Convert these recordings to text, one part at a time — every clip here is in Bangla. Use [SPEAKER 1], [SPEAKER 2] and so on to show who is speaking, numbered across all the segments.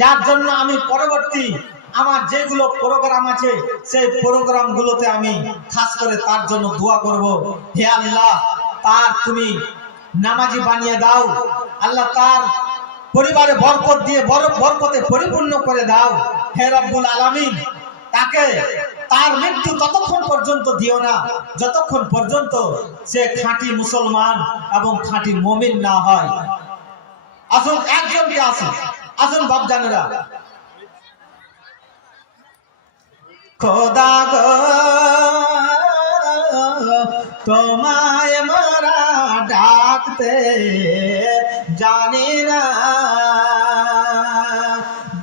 [SPEAKER 1] যার জন্য আমি পরবর্তী আমার যেগুলো প্রোগ্রাম আছে, সেই প্রোগ্রামগুলোতে আমি খাস করে তার জন্য দোয়া করব। হে আল্লাহ, তার তুমি নামাজি বানিয়ে দাও। আল্লাহ তার পরিবারে বরকত দিয়ে বড় বরকতে পরিপূর্ণ করে দাও। হে রব্বুল আলামিন, তাকে তার মৃত্যু ততক্ষণ পর্যন্ত দিও না। যতক্ষণ পর্যন্ত সে খাঁটি মুসলমান এবং খাঁটি মমিন না হয়। আসুন একজনকে আসুন আসুন বাপজানেরা। খোদা গো, তোমায় মারা ডাকতে জানি না।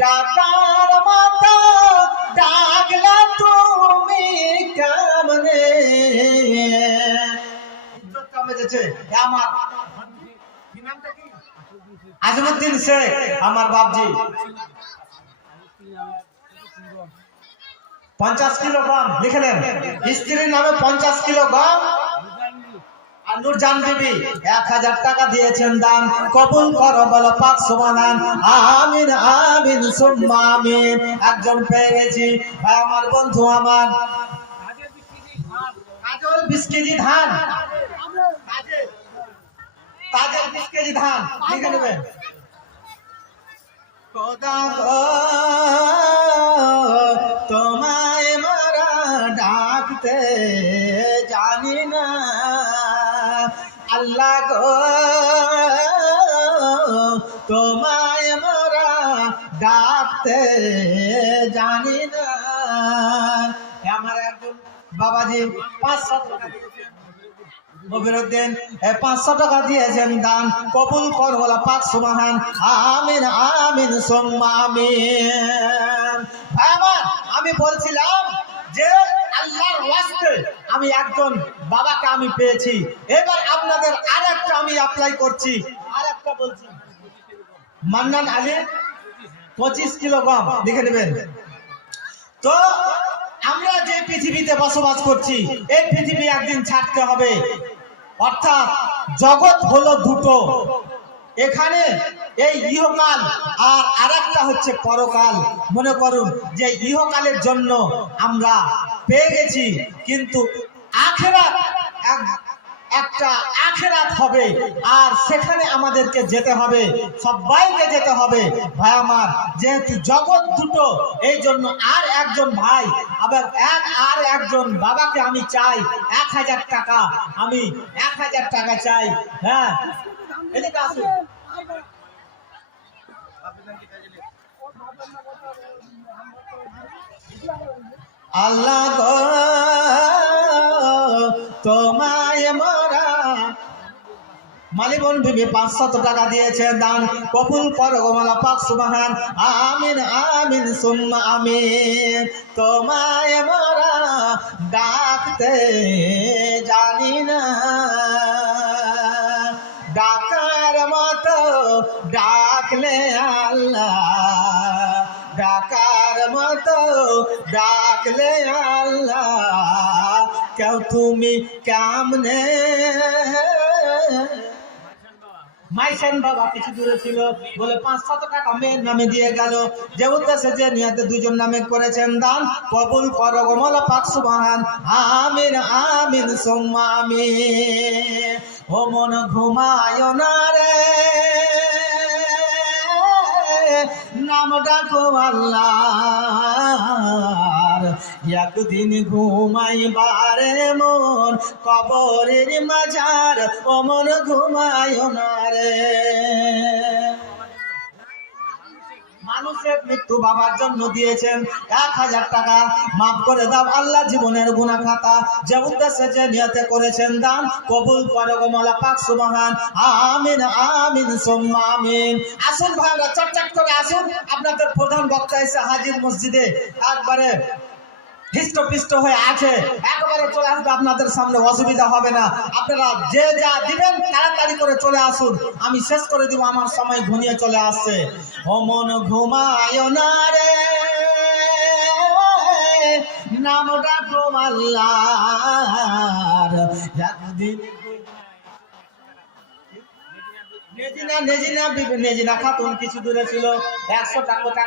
[SPEAKER 1] ডাকার মতো ডাকলা তুমি কেমনে? ইজ্জত কমেছে আমার। আজমুদ্দিন শেখ, আমার বাপজি। পঞ্চাশ কিলো গম লিখলেন স্ত্রীর নামে পঞ্চাশ কিলো গম এক হাজার টাকা দিয়েছেন একজন পেয়ে গেছি। আমার বন্ধু আমার। কাজল বিশ কেজি ধান কেজি ধান লিখে নেবেন তোমায় মারা ডাকতে জানি না। আল্লাহ গো, তোমায় মারা ডাকতে জানি না। আমার একজন বাবাজি পাঁচশো টাকা এ, পাঁচশো টাকা দিয়েছেন দান। কবুল কর বলা পাক সুবাহান। আমিন আমিন, সুম্মা, আমিন। আমার, আমি বলছিলাম যে আল্লাহর ওয়াস্তে আমি একজন বাবাকে আমি পেয়েছি। এবার আপনাদের আরেকটা আমি অ্যাপ্লাই করছি। আরেকটা বলছি। মান্নান আলী, পঁচিশ কিলো গম। লিখে নেবেন। তো আমরা যে পৃথিবীতে বসবাস করছি, এই পৃথিবী একদিন ছাড়তে হবে। অর্থাৎ জগৎ হলো দুটো। এখানে এই ইহকাল আর আরেকটা হচ্ছে পরকাল। মনে করুন যে ইহকালের জন্য আমরা পেয়ে গেছি, কিন্তু আখেরাত এক- একটা আখেরাত হবে, আর সেখানে আমাদেরকে যেতে হবে, সবাইকে যেতে হবে। ভাই আমার, যেহেতু জগৎ দুটো, এই জন্য আর একজন ভাই, আবার এক আর একজন বাবাকে আমি চাই, এক হাজার টাকা, আমি এক হাজার টাকা চাই। হ্যাঁ আল্লাহ মরা। মালিবন বিবি পাঁচশত টাকা দিয়েছেন দান। কবুল করো গো মালা পাক সুবহান। আমিন আমিন, সুম্মা আমিন। তোমায় মরা ডাকতে জানি না। ডাকার মতো ডাকলে আল্লাহ। ডাকার মতো ডাকলে আল্লাহ। কেউ তুমি কেমনে? মাইসেন বাবা কিছু দূরে ছিল, বলে টাকা মেয়ের নামে দিয়ে গেল। যে উদ্দেশ্যে যে দুজন করেছেন দান, কবুল করো ঘুমায় নাম ডাকো আল্লাহর একদিন ঘুমাইবারে মন, কবরের মাজার ও মন ঘুমায় না রে। মানুষের মৃত্যু বাবার জন্য দিয়েছেন এক হাজার টাকা। মাফ করে দাও আল্লাহ জীবনের গুণা খাতা। যে উদ্দেশ্যে যে নিয়তে করেছেন দান, কবুল করো গো মালা পাক সুবহান। আমিন আমিন, সুম্মা আমিন। আসুন ভাইরা চটচট করে আসুন। আপনাদের প্রধান বক্তা এসে হাজির মসজিদে। একবারে হৃষ্টপিষ্ট হয়ে আছে, একবারে চলে আসবে আপনাদের সামনে, অসুবিধা হবে না। আপনারা যে যা দিবেন, তাড়াতাড়ি করে চলে আসুন। আমি শেষ করে দিব, আমার সময় ঘুমিয়ে চলে আসছে। অমন মন ঘুমায় না রে নাম ডাকো একদিন নেজিনা নেজিনা নেজিনা খাতুন কিছু দূরে ছিল, একশো টাকা